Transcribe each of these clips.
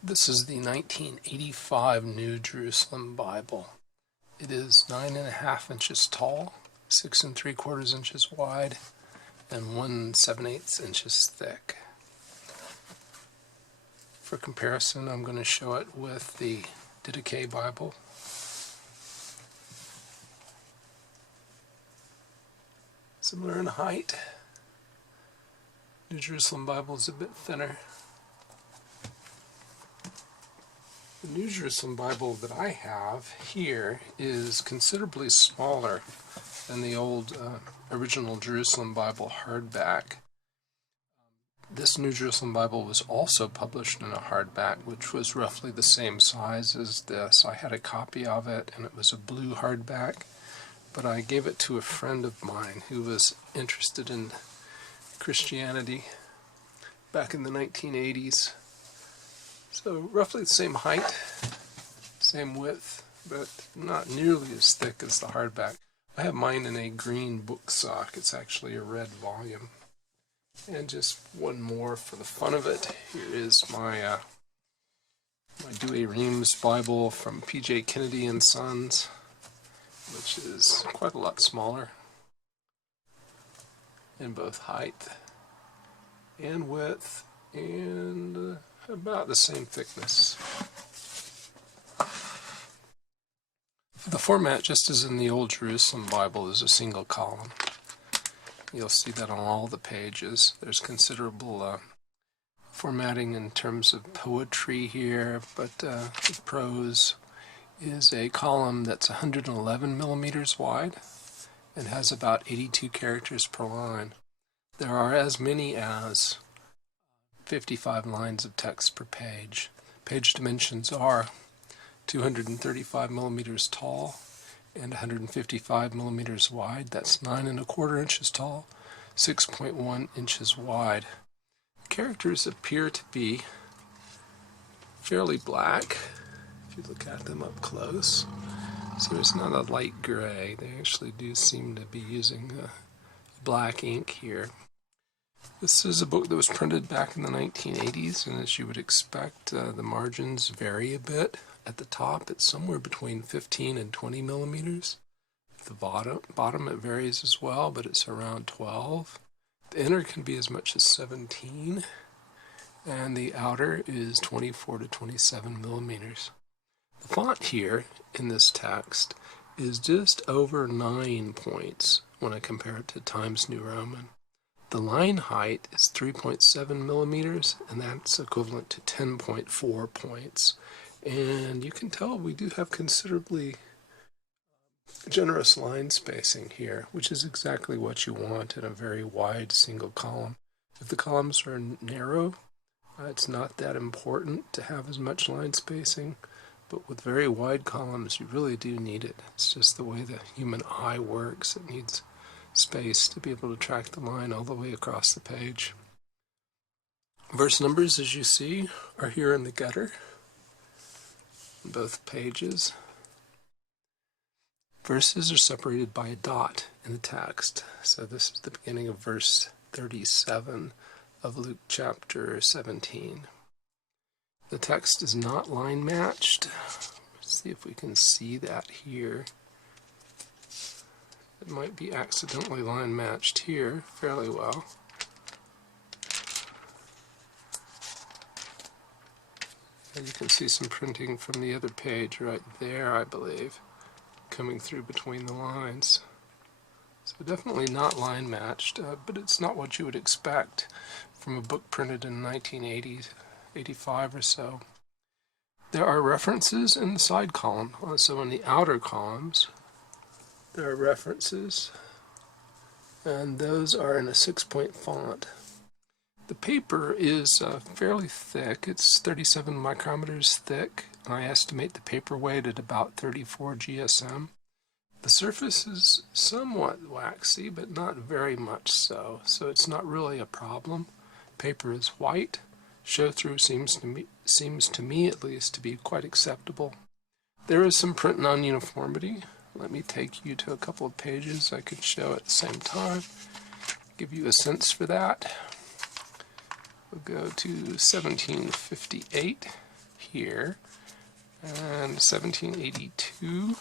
This is the 1985 New Jerusalem Bible. It is 9.5 inches tall, 6 3/4 inches wide, and 1 7/8 inches thick. For comparison, I'm going to show it with the Didache Bible. Similar in height. New Jerusalem Bible is a bit thinner. The New Jerusalem Bible that I have here is considerably smaller than the old original Jerusalem Bible hardback. This New Jerusalem Bible was also published in a hardback, which was roughly the same size as this. I had a copy of it, and it was a blue hardback, but I gave it to a friend of mine who was interested in Christianity back in the 1980s. So roughly the same height, same width, but not nearly as thick as the hardback. I have mine in a green book sock. It's actually a red volume. And just one more for the fun of it. Here is my Douay-Rheims Bible from P.J. Kennedy and Sons, which is quite a lot smaller in both height and width, and about the same thickness. The format, just as in the Old Jerusalem Bible, is a single column. You'll see that on all the pages. There's considerable formatting in terms of poetry here, but the prose is a column that's 111 millimeters wide and has about 82 characters per line. There are as many as 55 lines of text per page. Page dimensions are 235 millimeters tall and 155 millimeters wide. That's 9 1/4 inches tall, 6.1 inches wide. Characters appear to be fairly black if you look at them up close. So it's not a light gray. They actually do seem to be using black ink here. This is a book that was printed back in the 1980s, and as you would expect, the margins vary a bit. At the top, it's somewhere between 15 and 20 millimeters. At the bottom, it varies as well, but it's around 12. The inner can be as much as 17, and the outer is 24 to 27 millimeters. The font here in this text is just over 9 points when I compare it to Times New Roman. The line height is 3.7 millimeters, and that's equivalent to 10.4 points. And you can tell we do have considerably generous line spacing here, which is exactly what you want in a very wide single column. If the columns are narrow, it's not that important to have as much line spacing, but with very wide columns, you really do need it. It's just the way the human eye works. It needs space to be able to track the line all the way across the page. Verse numbers, as you see, are here in the gutter, both pages. Verses are separated by a dot in the text. So this is the beginning of verse 37 of Luke chapter 17. The text is not line matched. Let's see if we can see that here. It might be accidentally line matched here fairly well. And you can see some printing from the other page right there, I believe, coming through between the lines. So definitely not line matched, but it's not what you would expect from a book printed in 1980, 85 or so. There are references in the side column, so in the outer columns there are references, and those are in a 6-point font. The paper is fairly thick. It's 37 micrometers thick, and I estimate the paper weight at about 34 GSM. The surface is somewhat waxy, but not very much so, so it's not really a problem. Paper is white. Show-through seems to me at least to be quite acceptable. There is some print non-uniformity. Let me take you to a couple of pages I could show at the same time, give you a sense for that. We'll go to 1758. here, and 1782.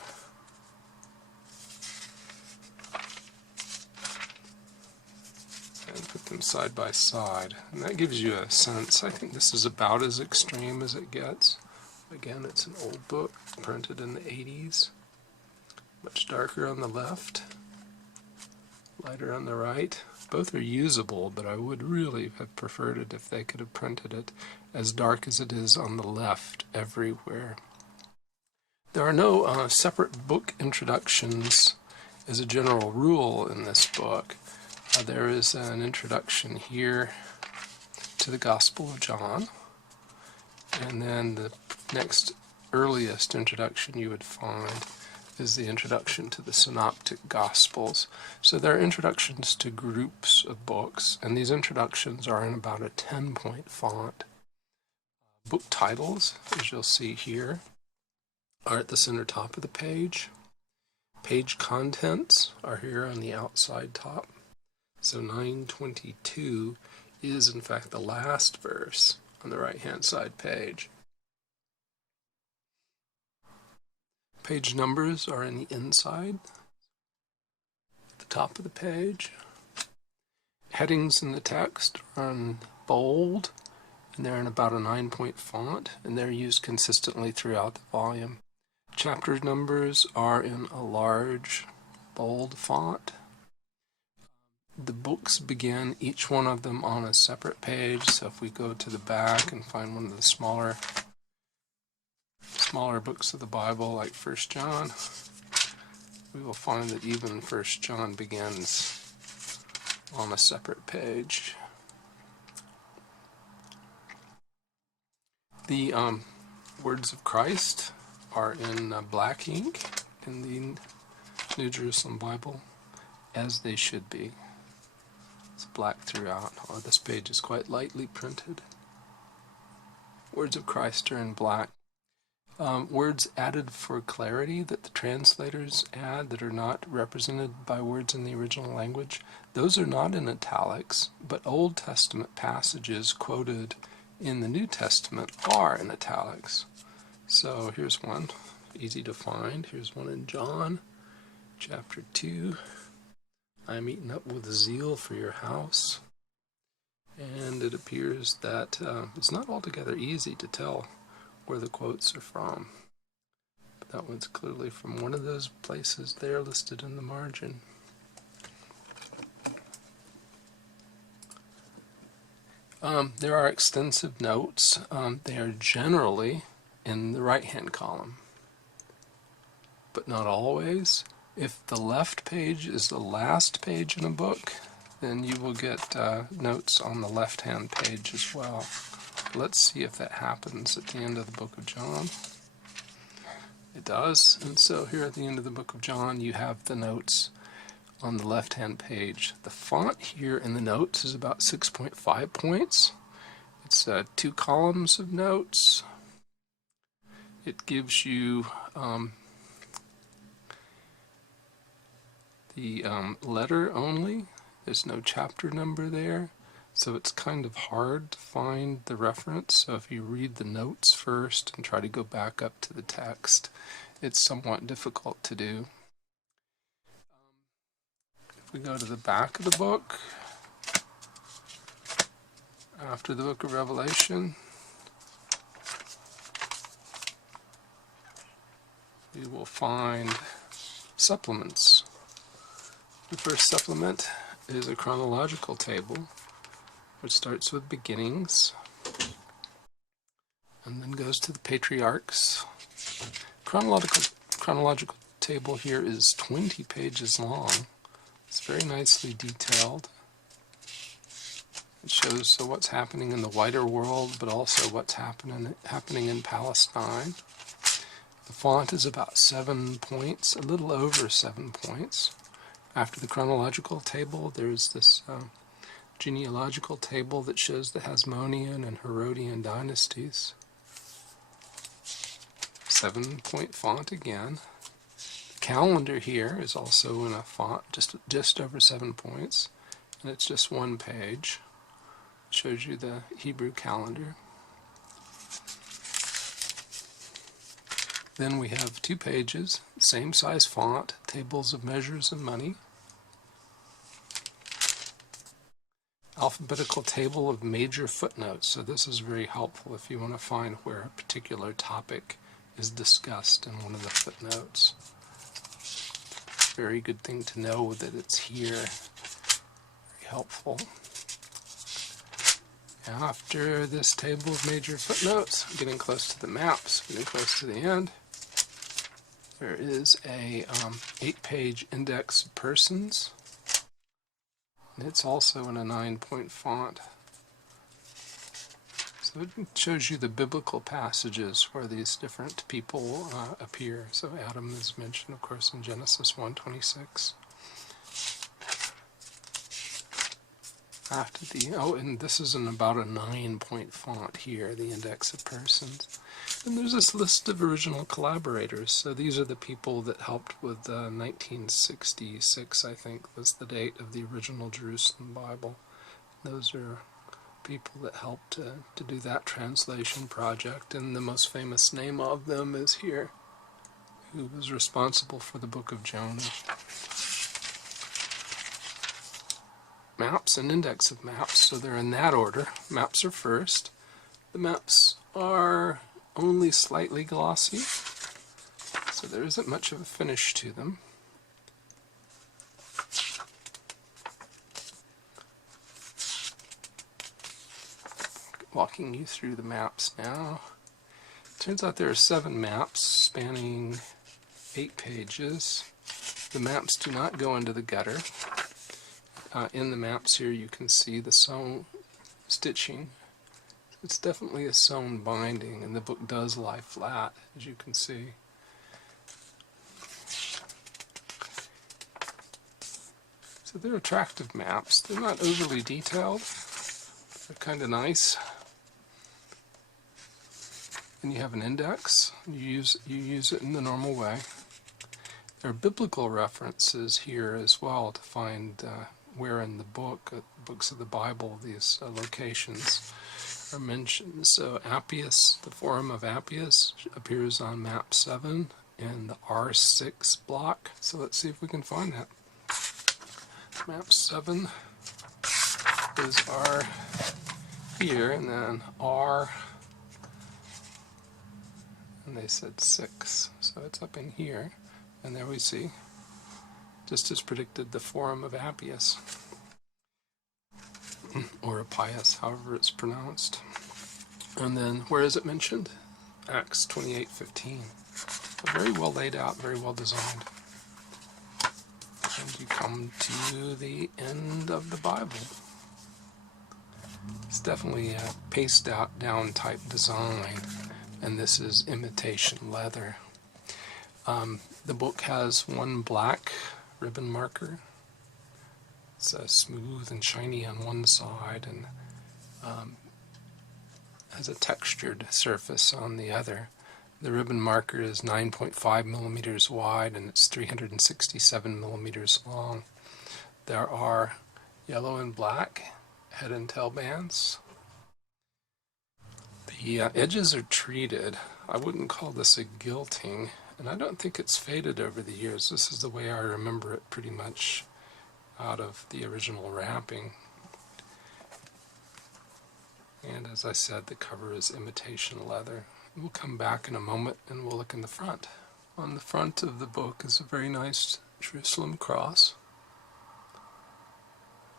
And put them side by side. And that gives you a sense. I think this is about as extreme as it gets. Again, it's an old book, printed in the 80s. Much darker on the left, lighter on the right. Both are usable, but I would really have preferred it if they could have printed it as dark as it is on the left everywhere. There are no separate book introductions as a general rule in this book. There is an introduction here to the Gospel of John, and then the next earliest introduction you would find is the introduction to the Synoptic Gospels. So there are introductions to groups of books, and these introductions are in about a 10-point font. Book titles, as you'll see here, are at the center top of the page. Page contents are here on the outside top. So 922 is in fact the last verse on the right-hand side page. Page numbers are in the inside, at the top of the page. Headings in the text are in bold, and they're in about a 9-point font, and they're used consistently throughout the volume. Chapter numbers are in a large, bold font. The books begin, each one of them, on a separate page, so if we go to the back and find one of the smaller books of the Bible, like 1 John, we will find that even 1 John begins on a separate page. The words of Christ are in black ink in the New Jerusalem Bible, as they should be. It's black throughout. Oh, this page is quite lightly printed. Words of Christ are in black. Words added for clarity that the translators add that are not represented by words in the original language, those are not in italics, but Old Testament passages quoted in the New Testament are in italics. So here's one, easy to find. Here's one in John, chapter 2. I am eaten up with zeal for your house. And it appears that it's not altogether easy to tell where the quotes are from. But that one's clearly from one of those places there listed in the margin. There are extensive notes. They are generally in the right-hand column, but not always. If the left page is the last page in a book, then you will get notes on the left-hand page as well. Let's see if that happens at the end of the book of John. It does, and so here at the end of the book of John you have the notes on the left-hand page. The font here in the notes is about 6.5 points. It's 2 columns of notes. It gives you the letter only. There's no chapter number there, so it's kind of hard to find the reference. So if you read the notes first and try to go back up to the text, it's somewhat difficult to do. If we go to the back of the book, after the book of Revelation, we will find supplements. The first supplement is a chronological table, which starts with beginnings and then goes to the patriarchs. Chronological table here is 20 pages long. It's very nicely detailed. It shows what's happening in the wider world, but also what's happening in Palestine. The font is about 7 points, a little over 7 points. After the chronological table, there's this genealogical table that shows the Hasmonaean and Herodian dynasties. 7-point font again. The calendar here is also in a font just over 7 points, and it's just one page. It shows you the Hebrew calendar. Then we have 2 pages, same size font, tables of measures and money. Alphabetical table of major footnotes. So this is very helpful if you want to find where a particular topic is discussed in one of the footnotes. Very good thing to know that it's here. Very helpful. After this table of major footnotes, getting close to the maps, getting close to the end, there is a 8-page index of persons. And it's also in a 9-point font. So it shows you the biblical passages where these different people appear. So Adam is mentioned, of course, in Genesis 1:26. After and this is in about a 9-point font here, the index of persons. And there's this list of original collaborators. So these are the people that helped with 1966, I think, was the date of the original Jerusalem Bible. Those are people that helped to do that translation project, and the most famous name of them is here, who was responsible for the book of Jonah. Maps and index of maps, so they're in that order. Maps are first. The maps are only slightly glossy, so there isn't much of a finish to them. Walking you through the maps now. Turns out there are 7 maps spanning 8 pages. The maps do not go into the gutter. In the maps here you can see the sewn stitching. It's definitely a sewn binding, and the book does lie flat, as you can see. So they're attractive maps. They're not overly detailed. They're kind of nice. And you have an index. You use it in the normal way. There are biblical references here as well to find where in the books of the Bible these locations are mentioned. So Appius, the Forum of Appius, appears on map 7 in the R6 block. So let's see if we can find that. Map 7 is R here, and then R, and they said 6, so it's up in here. And there we see, just as predicted, the Forum of Appius, or Appius, however it's pronounced. And then, where is it mentioned? Acts 28:15. Very well laid out, very well designed. And you come to the end of the Bible. It's definitely a paced out down type design, and this is imitation leather. The book has one black ribbon marker. It's smooth and shiny on one side, and has a textured surface on the other. The ribbon marker is 9.5 millimeters wide, and it's 367 millimeters long. There are yellow and black head and tail bands. The edges are treated. I wouldn't call this a gilting, and I don't think it's faded over the years. This is the way I remember it pretty much out of the original wrapping. And as I said, the cover is imitation leather. We'll come back in a moment and we'll look in the front. On the front of the book is a very nice Jerusalem cross.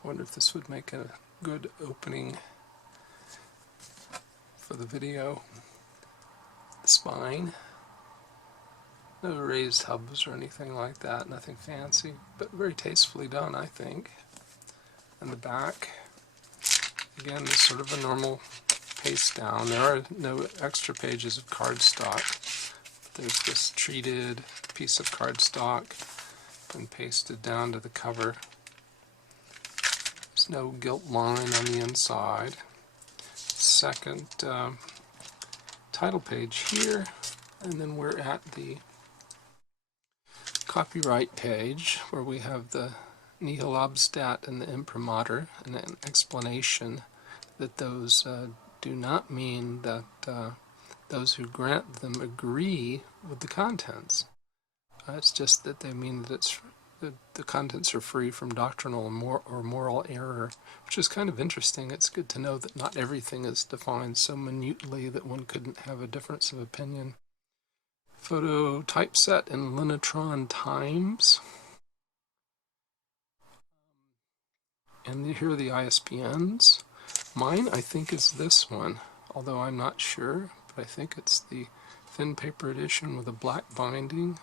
I wonder if this would make a good opening for the video. The spine. No raised hubs or anything like that, nothing fancy, but very tastefully done, I think. And the back, again, is sort of a normal paste down. There are no extra pages of cardstock. There's this treated piece of cardstock and pasted down to the cover. There's no gilt line on the inside. Second title page here, and then we're at the copyright page where we have the nihil obstat and the imprimatur, and an explanation that those do not mean that those who grant them agree with the contents. It's just that they mean that the contents are free from doctrinal or moral error, which is kind of interesting. It's good to know that not everything is defined so minutely that one couldn't have a difference of opinion. Photo typeset in Linotron Times. And here are the ISBNs. Mine, I think, is this one, although I'm not sure, but I think it's the thin paper edition with a black binding.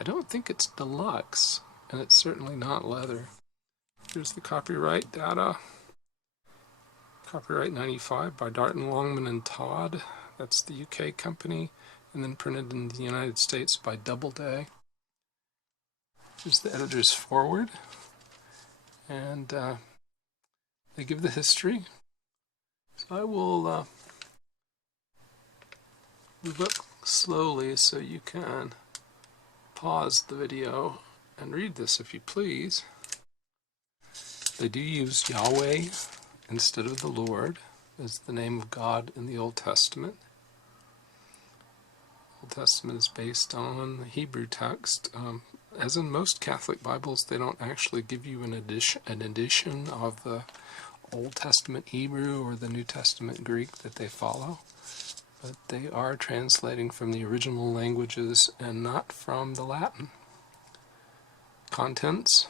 I don't think it's deluxe, and it's certainly not leather. Here's the copyright data. Copyright 95 by Darton, Longman and Todd. That's the UK company, and then printed in the United States by Doubleday. Here's the editor's foreword, and they give the history. So I will move up slowly so you can pause the video and read this if you please. They do use Yahweh instead of the Lord as the name of God in the Old Testament. Old Testament is based on the Hebrew text. As in most Catholic Bibles, they don't actually give you an edition of the Old Testament Hebrew or the New Testament Greek that they follow, but they are translating from the original languages and not from the Latin. Contents,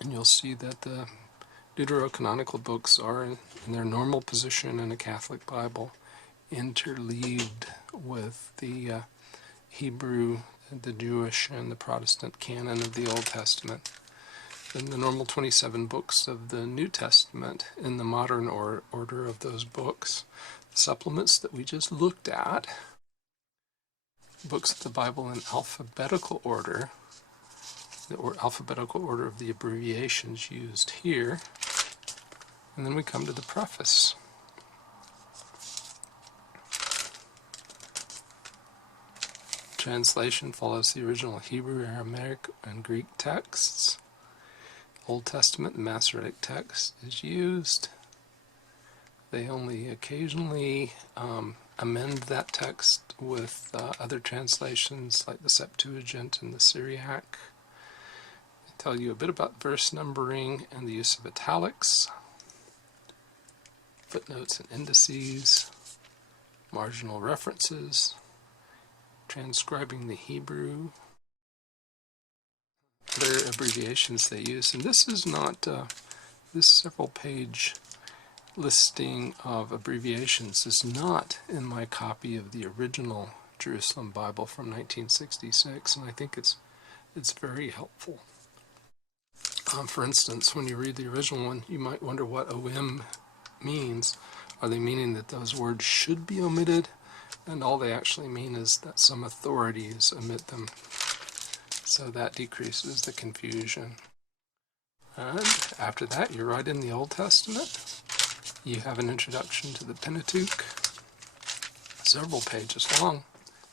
and you'll see that the deuterocanonical books are in their normal position in a Catholic Bible, interleaved with the Hebrew, the Jewish, and the Protestant canon of the Old Testament. Then the normal 27 books of the New Testament in the modern order of those books. The supplements that we just looked at, books of the Bible in alphabetical order, the alphabetical order of the abbreviations used here. And then we come to the preface. Translation follows the original Hebrew, Aramaic, and Greek texts. Old Testament and Masoretic text is used. They only occasionally amend that text with other translations like the Septuagint and the Syriac. They tell you a bit about verse numbering and the use of italics, footnotes and indices, marginal references, transcribing the Hebrew, other abbreviations they use. And this is not, this several-page listing of abbreviations is not in my copy of the original Jerusalem Bible from 1966, and I think it's very helpful. For instance, when you read the original one, you might wonder what OM means. Are they meaning that those words should be omitted? And all they actually mean is that some authorities omit them. So that decreases the confusion. And after that, you're right in the Old Testament. You have an introduction to the Pentateuch, several pages long.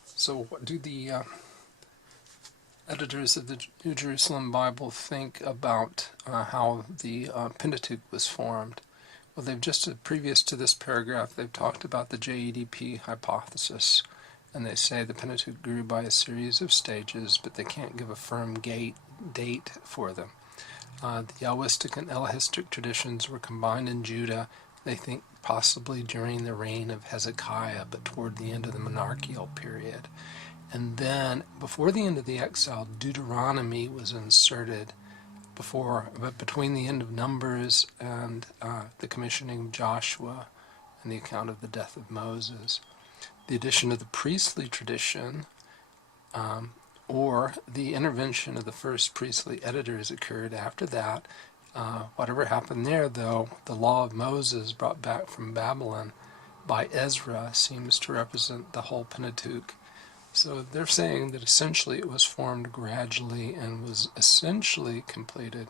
So what do the editors of the New Jerusalem Bible think about how the Pentateuch was formed? Well, they've just, previous to this paragraph, they've talked about the JEDP hypothesis, and they say the Pentateuch grew by a series of stages, but they can't give a firm date for them. The Yahwistic and Elohistic traditions were combined in Judah, they think possibly during the reign of Hezekiah, but toward the end of the monarchical period. And then, before the end of the exile, Deuteronomy was inserted, but between the end of Numbers and the commissioning of Joshua and the account of the death of Moses. The addition of the priestly tradition, or the intervention of the first priestly editors occurred after that. Whatever happened there, though, the law of Moses brought back from Babylon by Ezra seems to represent the whole Pentateuch. So they're saying that essentially it was formed gradually and was essentially completed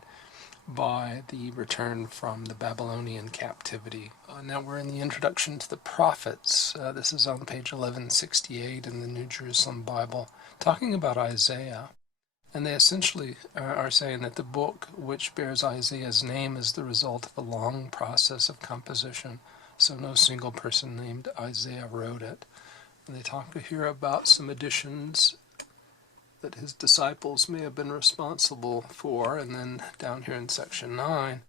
by the return from the Babylonian captivity. Now we're in the introduction to the prophets. This is on page 1168 in the New Jerusalem Bible, talking about Isaiah. And they essentially are saying that the book which bears Isaiah's name is the result of a long process of composition, so no single person named Isaiah wrote it. And they talk here about some additions that his disciples may have been responsible for. And then down here in section 9,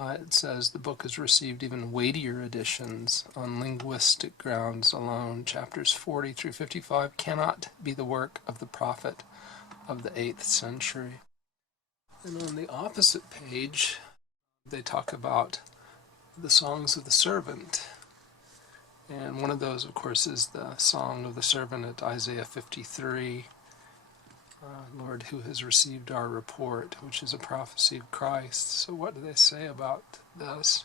it says the book has received even weightier additions on linguistic grounds alone. Chapters 40 through 55 cannot be the work of the prophet of the 8th century. And on the opposite page, they talk about the songs of the servant. And one of those, of course, is the song of the servant at Isaiah 53, Lord, who has received our report, which is a prophecy of Christ. So what do they say about this?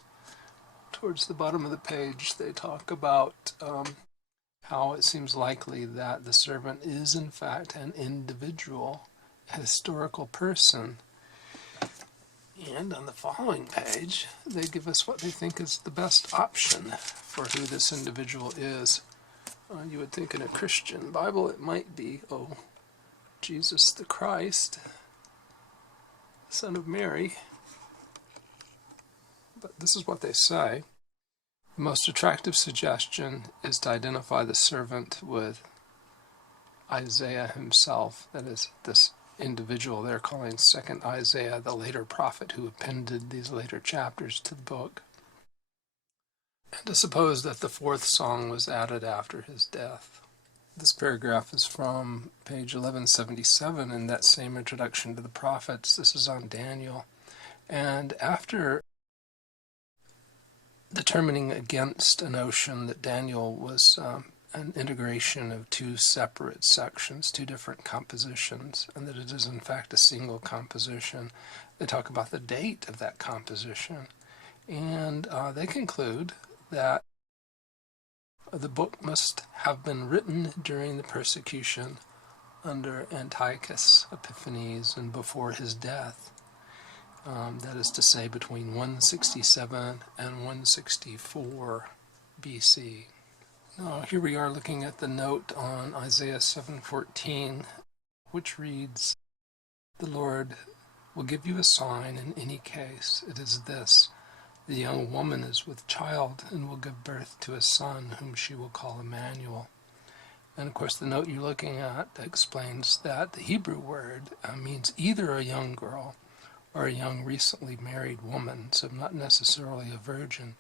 Towards the bottom of the page, they talk about how it seems likely that the servant is, in fact, an individual, a historical person. And on the following page, they give us what they think is the best option for who this individual is. You would think in a Christian Bible it might be, Jesus the Christ, Son of Mary. But this is what they say. The most attractive suggestion is to identify the servant with Isaiah himself, that is, this individual they're calling second Isaiah, the later prophet who appended these later chapters to the book, and to suppose that the 4th song was added after his death. This paragraph is from page 1177 in that same introduction to the prophets. This is on Daniel. And after determining against a notion that Daniel was an integration of 2 separate sections, 2 different compositions, and that it is in fact a single composition, they talk about the date of that composition. And they conclude that the book must have been written during the persecution under Antiochus Epiphanes and before his death. That is to say, between 167 and 164 BC. Now, here we are looking at the note on Isaiah 7:14, which reads, "The Lord will give you a sign in any case. It is this: the young woman is with child and will give birth to a son whom she will call Emmanuel." And of course, the note you're looking at explains that the Hebrew word means either a young girl or a young recently married woman, so not necessarily a virgin.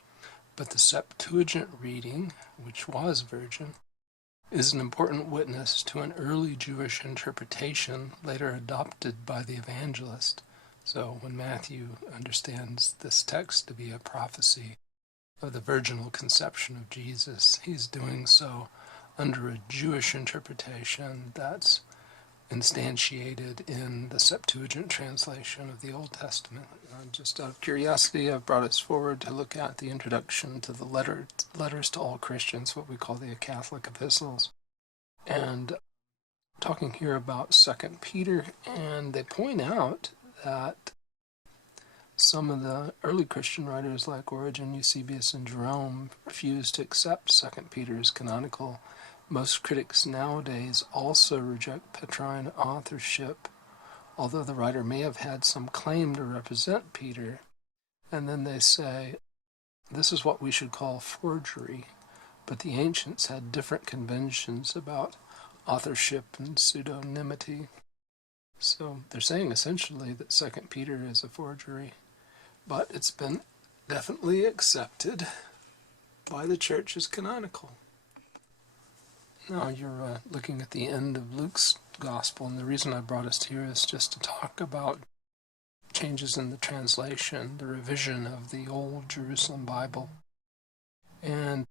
But the Septuagint reading, which was virgin, is an important witness to an early Jewish interpretation later adopted by the evangelist. So when Matthew understands this text to be a prophecy of the virginal conception of Jesus, he's doing so under a Jewish interpretation that's instantiated in the Septuagint translation of the Old Testament. Just out of curiosity, I've brought us forward to look at the introduction to the letters to all Christians, what we call the Catholic epistles. And talking here about 2 Peter, and they point out that some of the early Christian writers like Origen, Eusebius, and Jerome refused to accept 2 Peter as canonical. Most critics nowadays also reject Petrine authorship, although the writer may have had some claim to represent Peter. And then they say, this is what we should call forgery, but the ancients had different conventions about authorship and pseudonymity. So they're saying essentially that 2 Peter is a forgery, but it's been definitely accepted by the church as canonical. Now you're looking at the end of Luke's Gospel, and the reason I brought us here is just to talk about changes in the translation, the revision of the Old Jerusalem Bible, and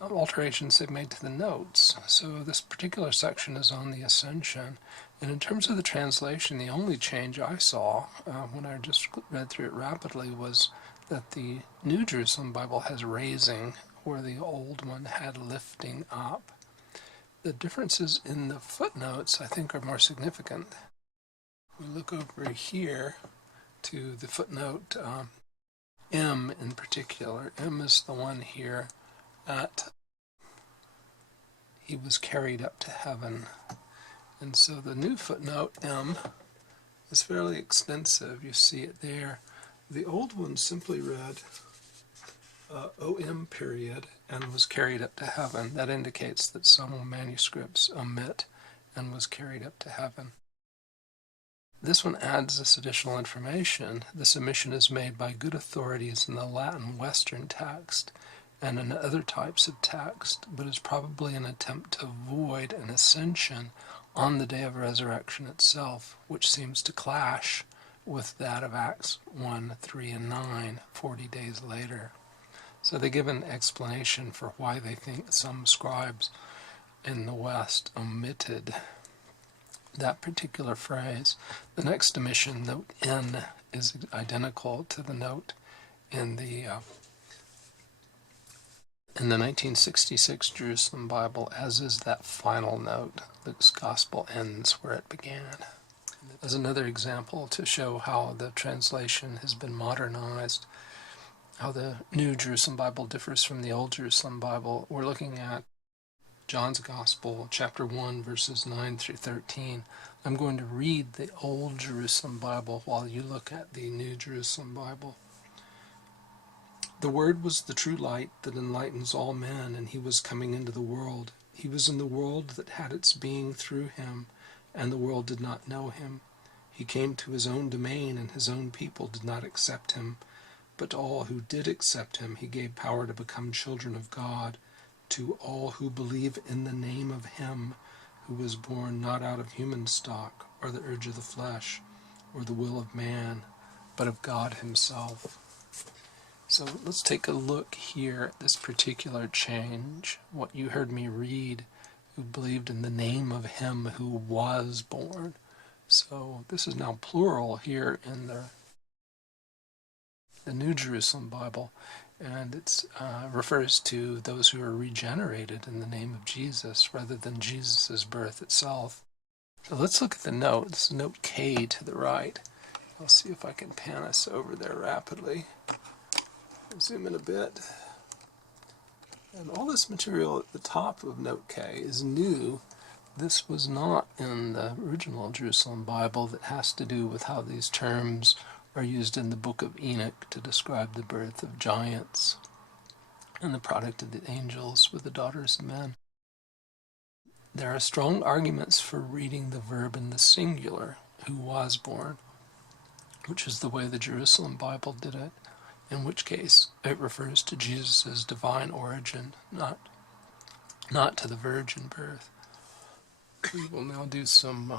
alterations they've made to the notes. So this particular section is on the Ascension, and in terms of the translation, the only change I saw when I just read through it rapidly was that the New Jerusalem Bible has raising, where the old one had lifting up. The differences in the footnotes, I think, are more significant. We look over here to the footnote M in particular. M is the one here at he was carried up to heaven. And so the new footnote M is fairly extensive. You see it there. The old one simply read, OM period, and was carried up to heaven. That indicates that some manuscripts omit and was carried up to heaven. This one adds this additional information. The submission is made by good authorities in the Latin Western text and in other types of text, but is probably an attempt to avoid an ascension on the day of resurrection itself, which seems to clash with that of Acts 1, 3, and 9, 40 days later. So they give an explanation for why they think some scribes in the West omitted that particular phrase. The next omission, note N, is identical to the note in the 1966 Jerusalem Bible, as is that final note. Luke's Gospel ends where it began. As another example to show how the translation has been modernized, how the New Jerusalem Bible differs from the Old Jerusalem Bible, we're looking at John's Gospel, chapter 1, verses 9 through 13. I'm going to read the Old Jerusalem Bible while you look at the New Jerusalem Bible. The Word was the true light that enlightens all men, and he was coming into the world. He was in the world that had its being through him, and the world did not know him. He came to his own domain, and his own people did not accept him. But to all who did accept him, he gave power to become children of God, to all who believe in the name of him who was born not out of human stock, or the urge of the flesh, or the will of man, but of God himself. So let's take a look here at this particular change, what you heard me read, who believed in the name of him who was born. So this is now plural here in the New Jerusalem Bible, and it refers to those who are regenerated in the name of Jesus rather than Jesus' birth itself. So let's look at the note. This is note K to the right. I'll see if I can pan us over there rapidly. Zoom in a bit. And all this material at the top of note K is new. This was not in the original Jerusalem Bible. That has to do with how these terms are used in the book of Enoch to describe the birth of giants and the product of the angels with the daughters of men. There are strong arguments for reading the verb in the singular, who was born, which is the way the Jerusalem Bible did it, in which case it refers to Jesus' divine origin, not to the virgin birth. We will now do some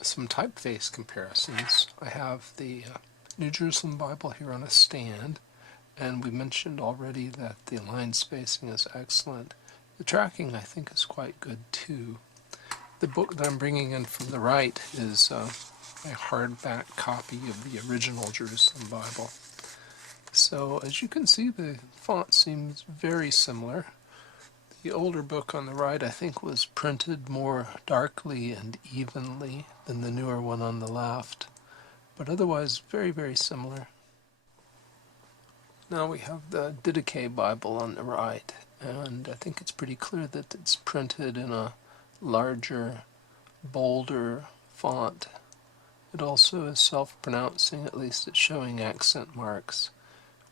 typeface comparisons. I have the New Jerusalem Bible here on a stand, and we mentioned already that the line spacing is excellent. The tracking, I think, is quite good too. The book that I'm bringing in from the right is a hardback copy of the original Jerusalem Bible. So as you can see, the font seems very similar. The older book on the right, I think, was printed more darkly and evenly than the newer one on the left, but otherwise very, very similar. Now we have the Didache Bible on the right, and I think it's pretty clear that it's printed in a larger, bolder font. It also is self-pronouncing, at least it's showing accent marks,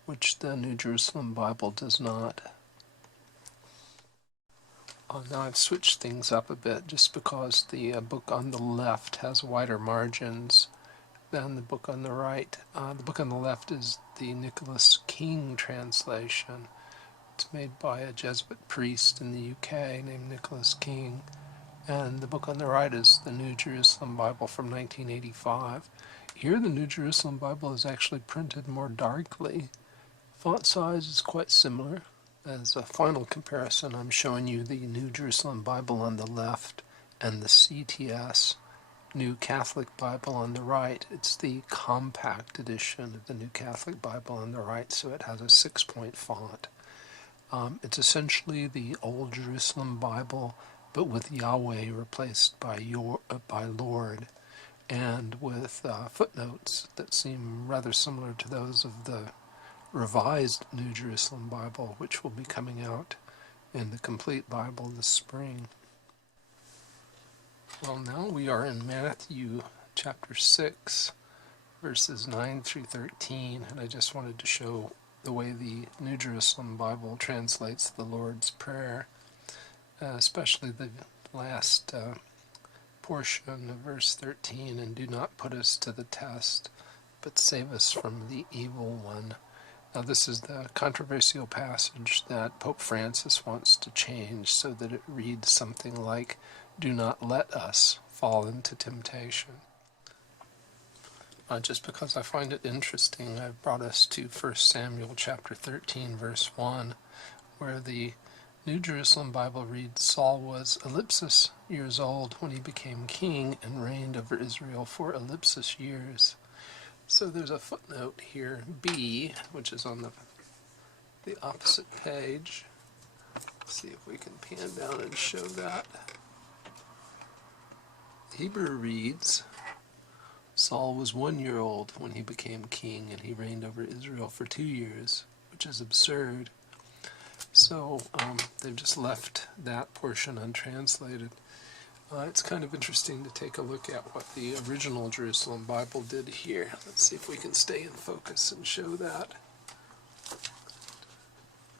which the New Jerusalem Bible does not. Now I've switched things up a bit just because the book on the left has wider margins than the book on the right. The book on the left is the Nicholas King translation. It's made by a Jesuit priest in the UK named Nicholas King. And the book on the right is the New Jerusalem Bible from 1985. Here the New Jerusalem Bible is actually printed more darkly. Font size is quite similar. As a final comparison, I'm showing you the New Jerusalem Bible on the left and the CTS New Catholic Bible on the right. It's the compact edition of the New Catholic Bible on the right, so it has a 6-point font. It's essentially the Old Jerusalem Bible, but with Yahweh replaced by Lord, and with footnotes that seem rather similar to those of the Revised New Jerusalem Bible, which will be coming out in the Complete Bible this spring. Well, now we are in Matthew chapter 6, verses 9 through 13, and I just wanted to show the way the New Jerusalem Bible translates the Lord's Prayer, especially the last portion of verse 13, and do not put us to the test, but save us from the evil one. Now this is the controversial passage that Pope Francis wants to change so that it reads something like, do not let us fall into temptation. Just because I find it interesting, I've brought us to 1 Samuel chapter 13, verse 1, where the New Jerusalem Bible reads, Saul was ellipsis years old when he became king and reigned over Israel for ellipsis years. So there's a footnote here, B, which is on the opposite page. Let's see if we can pan down and show that. Hebrew reads, Saul was 1 year old when he became king, and he reigned over Israel for 2 years, which is absurd. So they've just left that portion untranslated. It's kind of interesting to take a look at what the original Jerusalem Bible did here. Let's see if we can stay in focus and show that.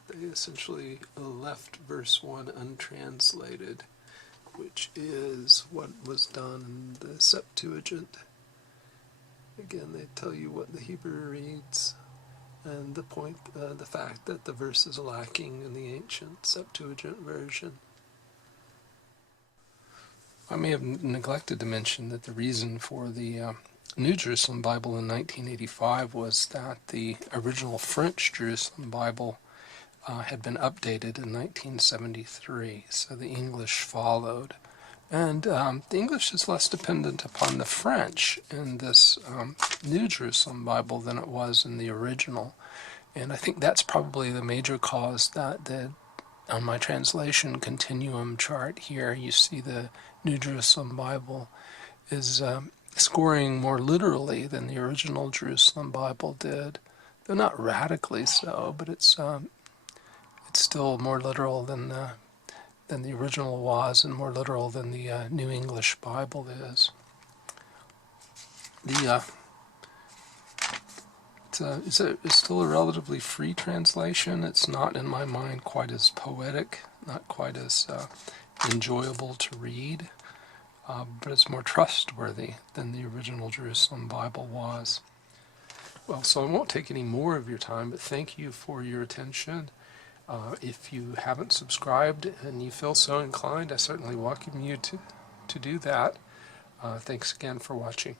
They essentially left verse 1 untranslated, which is what was done in the Septuagint. Again, they tell you what the Hebrew reads, and the fact that the verse is lacking in the ancient Septuagint version. I may have neglected to mention that the reason for the New Jerusalem Bible in 1985 was that the original French Jerusalem Bible had been updated in 1973, so the English followed. And the English is less dependent upon the French in this New Jerusalem Bible than it was in the original. And I think that's probably the major cause that on my translation continuum chart here, you see the New Jerusalem Bible is scoring more literally than the original Jerusalem Bible did. Though not radically so, but it's still more literal than the original was, and more literal than the New English Bible is. It's still a relatively free translation. It's not, in my mind, quite as poetic, not quite as enjoyable to read, but it's more trustworthy than the original Jerusalem Bible was. Well, so I won't take any more of your time, but thank you for your attention. If you haven't subscribed and you feel so inclined, I certainly welcome you to do that. Thanks again for watching.